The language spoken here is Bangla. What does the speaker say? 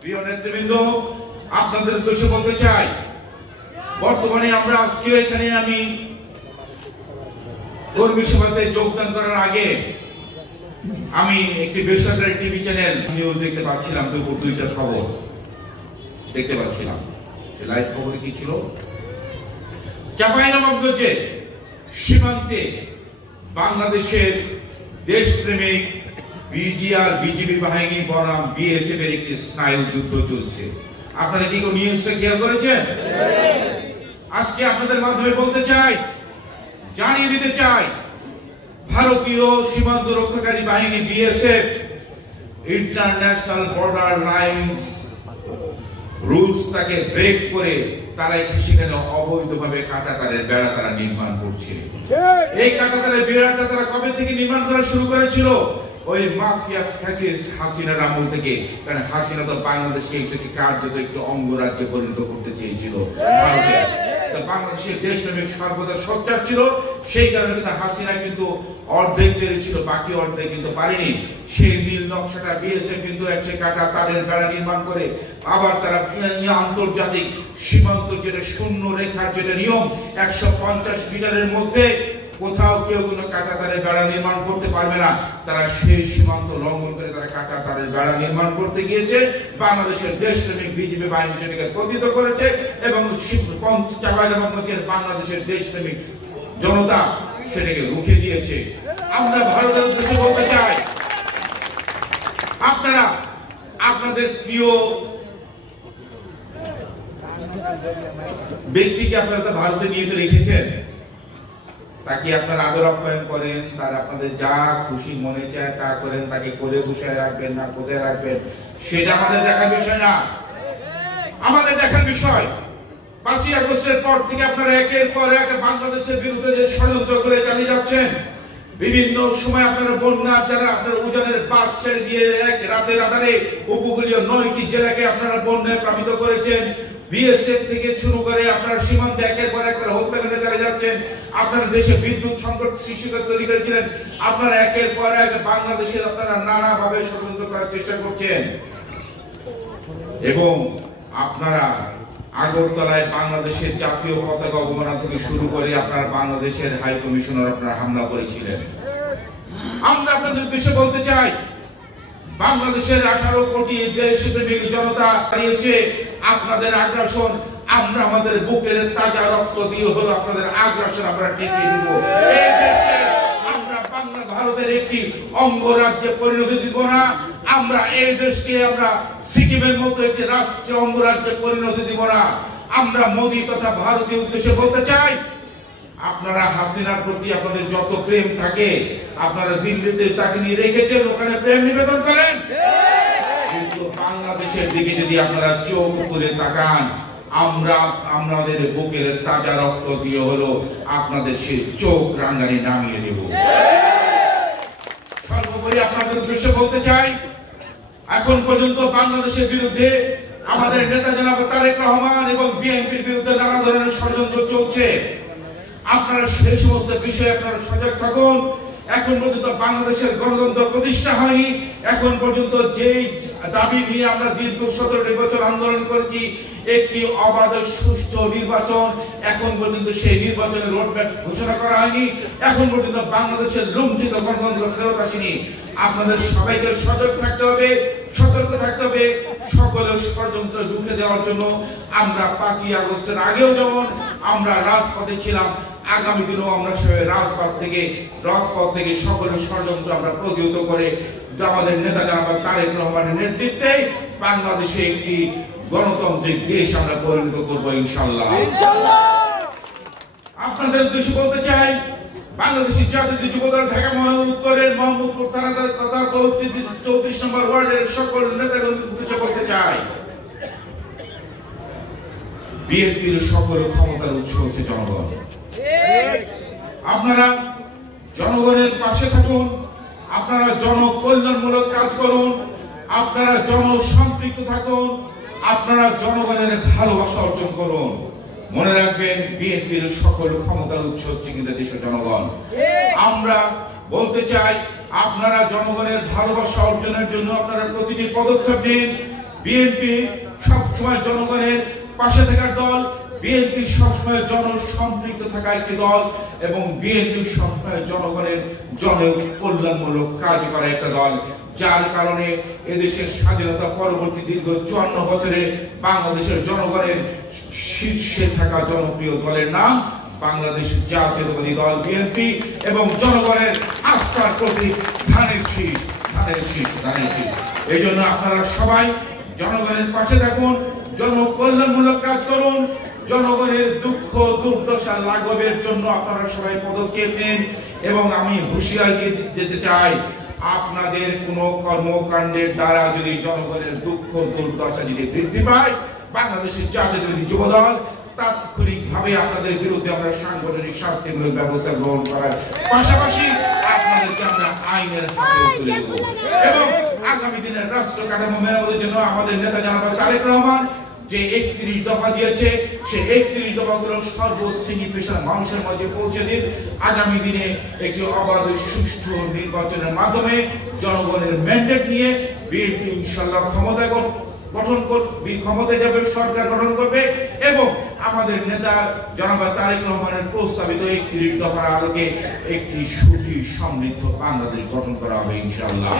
প্রিয় নেতৃবৃন্দ, আপনাদের উদ্দেশ্যে বলতে চাই, বর্তমানে আমরা আজকে এখানে আমি কর্মী সভাতে যোগদান করার আগে আমি একটি বেসরকারি টিভি চ্যানেল নিউজ দেখতে পাচ্ছিলাম, দুপুর 2টার খবর দেখতে পাচ্ছিলাম। লাইভ খবরে কি ছিল? চাঁপাইনবাবগঞ্জে সীমান্তে বাংলাদেশের দেশপ্রেমিক বিডিআর বিজিবি বাহিনী বনাম বিএসএফ এর একটি স্নায়ু যুদ্ধ চলছে। আপনারা কি কোন নিউজটা খেয়াল করেছেন? আজকে আপনাদের মাধ্যমে বলতে চাই, জানিয়ে দিতে চাই, ভারতীয় সীমান্ত রক্ষাকারী বাহিনী BSF international border lines rules তাকে ব্রেক করে তারা সেখানে অবৈধভাবে কাঁটাতারের বেড়া তারা নির্মাণ করছে। এই কাঁটাতারের বেড়াটা তারা কবে থেকে নির্মাণ করা শুরু করেছিল? ওই মাফিয়া ফ্যাসিস্ট হাসিনার আমল থেকে। কারণ হাসিনা তো বাংলাদেশকে কার্যত একটু অঙ্গরাজ্যে পরিণত করতে চেয়েছিল। বাংলাদেশের দেশপ্রেমিক সর্বদা সোচ্চার ছিল, সেই কারণে কিন্তু হাসিনা কিন্তু অর্ধেক পেরেছিল, বাকি অর্ধেক কিন্তু পারেনি। সেই নীল নকশাটা বিএসএফ কিন্তু একটা কাটা তারের বেড়া নির্মাণ করে আবার তারা আন্তর্জাতিক সীমান্ত যেটা শূন্য রেখার যেটা নিয়ম 150 মিটারের মধ্যে কোথাও কেউ কোনো কাটা তারের বেড়া নির্মাণ করতে পারবে না। তারা সেই সীমান্ত লঙ্ঘন করে তারা কাটা তারের বেড়া নির্মাণ করতে গিয়েছে। বাংলাদেশের দেশপ্রেমিক বিজিবি বাহিনী সেটাকে প্রতিহত করেছে এবং চাঁপাইনবাবগঞ্জের বাংলাদেশের দেশপ্রেমিক জনতা সেটাকে রুখে দিয়েছে। আমরা ভারতের উদ্দেশ্যে বলতে চাই, আপনারা আপনাদের প্রিয় ব্যক্তিকে আপনারা তো ভারতে নিয়ে তো রেখেছেন, তাকে আপনারা আদর আপ্যায়ন করেন, তার আপনাদের যা খুশি মনে চায় তা করেন, তাকে করে বসায় রাখবেন না কোথায় রাখবেন সেটা আমাদের দেখার বিষয় না। আমাদের দেখার বিষয় 5ই আগস্টের পর থেকে আপনারা একের পর এক বাংলাদেশের বিরুদ্ধে যে ষড়যন্ত্র করে চালিয়ে যাচ্ছেন। বিভিন্ন সময় আপনারা বন্যা যারা আপনারা উজানের বাদ ছেড়ে দিয়ে এক রাতের আধারে উপকূলীয় 9টি জেলাকে আপনারা বন্যায় প্লাবিত করেছেন। বিএসএফ থেকে শুরু করে আপনারা সীমান্তে একের পর এক হত্যাকাণ্ড চালিয়ে যাচ্ছেন। আপনারা দেশে বিদ্যুৎ সংকট সৃষ্টি তৈরি করেছিলেন। আপনারা একের পর এক বাংলাদেশে আপনারা নানাভাবে ষড়যন্ত্র করার চেষ্টা করছেন এবং আপনারা আগরতলায় বাংলাদেশের জাতীয় পতাকা অবমাননা থেকে শুরু করে আপনারা বাংলাদেশের হাই কমিশনার আপনারা হামলা করেছিলেন। আমরা আপনাদের উদ্দেশ্যে বলতে চাই, বাংলাদেশের 18 কোটি দেশপ্রেমিক জনতা দাঁড়িয়েছে আপনাদের আগ্রাসন। আমরা আমাদের বুকের তাজা রক্ত দিয়ে হলো আপনাদের আগ্রাসন আমরা ঠেকিয়ে দিব। এই দেশকে আমরা বাংলা ভারতের একটি অঙ্গরাজ্যে পরিণত দিব না। আমরা এই দেশকে আমরা সিকিমের মতো একটি রাষ্ট্রীয় অঙ্গরাজ্যে পরিণত দিব না। আমরা মোদী তথা ভারতীয় উদ্দেশ্যে বলতে চাই, আপনারা হাসিনার প্রতি আপনাদের যত প্রেম থাকে আপনারা দিল্লিতে তাকে নিয়ে রেখেছেন, ওখানে প্রেম নিবেদন করেন, কিন্তু বাংলাদেশের দিকে যদি আপনারা চোখ তুলে তাকান, আমরা আমাদের বুকের তাজা রক্ত দিয়ে হলো আপনাদের সেই চোখ রাঙ্গানি নামিয়ে দেব। সর্বোপরি আপনাদের উদ্দেশ্যে বলতে চাই, এখন পর্যন্ত বাংলাদেশের বিরুদ্ধে আমাদের নেতা জনাব তারেক রহমান এবং বিএনপির বিরুদ্ধে নানা ধরনের ষড়যন্ত্র চলছে। আপনারা সেই সমস্ত বিষয়ে আপনারা সজাগ থাকুন। এখন পর্যন্ত বাংলাদেশের গণতন্ত্র প্রতিষ্ঠা হয়নি। এখন পর্যন্ত যেই দাবি নিয়ে আমরা দীর্ঘ 17 বছর আন্দোলন করেছি, একটি অবাধ সুষ্ঠু নির্বাচন, এখন পর্যন্ত সেই নির্বাচনের রোডম্যাপ ঘোষণা করা হয়নি। এখন পর্যন্ত বাংলাদেশের লুণ্ঠিত গণতন্ত্র ফেরত আসেনি। আপনাদের সবাইকে সজাগ থাকতে হবে, সতর্ক থাকতে হবে। সকলের ষড়যন্ত্র রুখে দেওয়ার জন্য আমরা 5ই আগস্টের আগেও যেমন আমরা রাজপথে ছিলাম, আগামী দিনেও আমরা রাজপথ থেকে সকলের ষড়যন্ত্র আমরা প্রতিহত করে আমাদের নেতা জনাব তারেক রহমানের নেতৃত্বে বাংলাদেশে একটি গণতান্ত্রিক দেশ আমরা পরিণত করব ইনশাআল্লাহ। আপনাদের উদ্দেশ্যে বলতে চাই, বাংলাদেশের জাতীয় যুবদল ঢাকা মহানগর উত্তরের মোহাম্মদপুর থানা তথা 34 নম্বর ওয়ার্ডের সকল নেতাকর্মীদের উদ্দেশ্যে বলতে চাই, বিএনপির সকল ক্ষমতার উৎস হচ্ছে জনগণ। আপনারা জনগণের পাশে থাকুন, আপনারা জনকল্যাণমূলক কাজ করুন, আপনারা জনসম্পৃক্ত থাকুন, আপনারা জনগণের ভালোবাসা অর্জন করুন। মনে রাখবেন, বিএনপির সকল ক্ষমতার উৎস হচ্ছে কিন্তু দেশের জনগণ। আমরা বলতে চাই, আপনারা জনগণের ভালোবাসা অর্জনের জন্য আপনারা প্রতিটি পদক্ষেপ নিন। বিএনপি সবসময় জনগণের পাশে থাকার দল, বিএনপি সবসময় জনসম্পৃক্ত থাকা একটি দল এবং বিএনপি সবসময় জনগণের জনকল্যাণমূলক কাজ করা একটা দল, যার কারণে এদেশের স্বাধীনতা পরবর্তী দীর্ঘ 54 বছরে বাংলাদেশের জনগণের শীর্ষে থাকা জনপ্রিয় দলের নাম বাংলাদেশ জাতীয়তাবাদী দল বিএনপি এবং জনগণের আস্থার প্রতীক ধানের শীষ, ধানের শীষ, ধানের শীষ। এই জন্য আপনারা সবাই জনগণের পাশে থাকুন, জনকল্যাণমূলক কাজ করুন, জনগণের দুঃখ দুর্দশা লাঘবের জন্য আপনারা সবাই পদক্ষেপ নিন। এবং আমি হুঁশিয়ারি দিতে চাই, আপনাদের কোনো কর্মকাণ্ডের দ্বারা যদি জনগণের দুঃখ দুর্দশা যদি বৃদ্ধি পায়, বাংলাদেশের জাতীয়তাবাদী যুবদল তাৎক্ষণিকভাবে আপনাদের বিরুদ্ধে আমরা সাংগঠনিক শাস্তিমূলক ব্যবস্থা গ্রহণ করার পাশাপাশি আপনাদেরকে আমরা আইনের হাতে তুলে দেব। এবং আগামী দিনের রাষ্ট্র কাঠামো মেরামতের জন্য আমাদের নেতা জনাব তারেক রহমান যে 31 দফা দিয়েছে, সেই 31 দফাগুলো সর্বশ্রেণী পেশার মানুষের মাঝে পৌঁছে দিন। আগামী দিনে একটি অবাধ সুষ্ঠু নির্বাচনের মাধ্যমে জনগণের ম্যান্ডেট নিয়ে বিএনপি ইনশাআল্লাহ ক্ষমতায় যাবে, সরকার গঠন করবে এবং আমাদের নেতা জনাব তারেক রহমানের প্রস্তাবিত 31 দফার আলোকে একটি সুখী সমৃদ্ধ বাংলাদেশ গঠন করা হবে ইনশাআল্লাহ।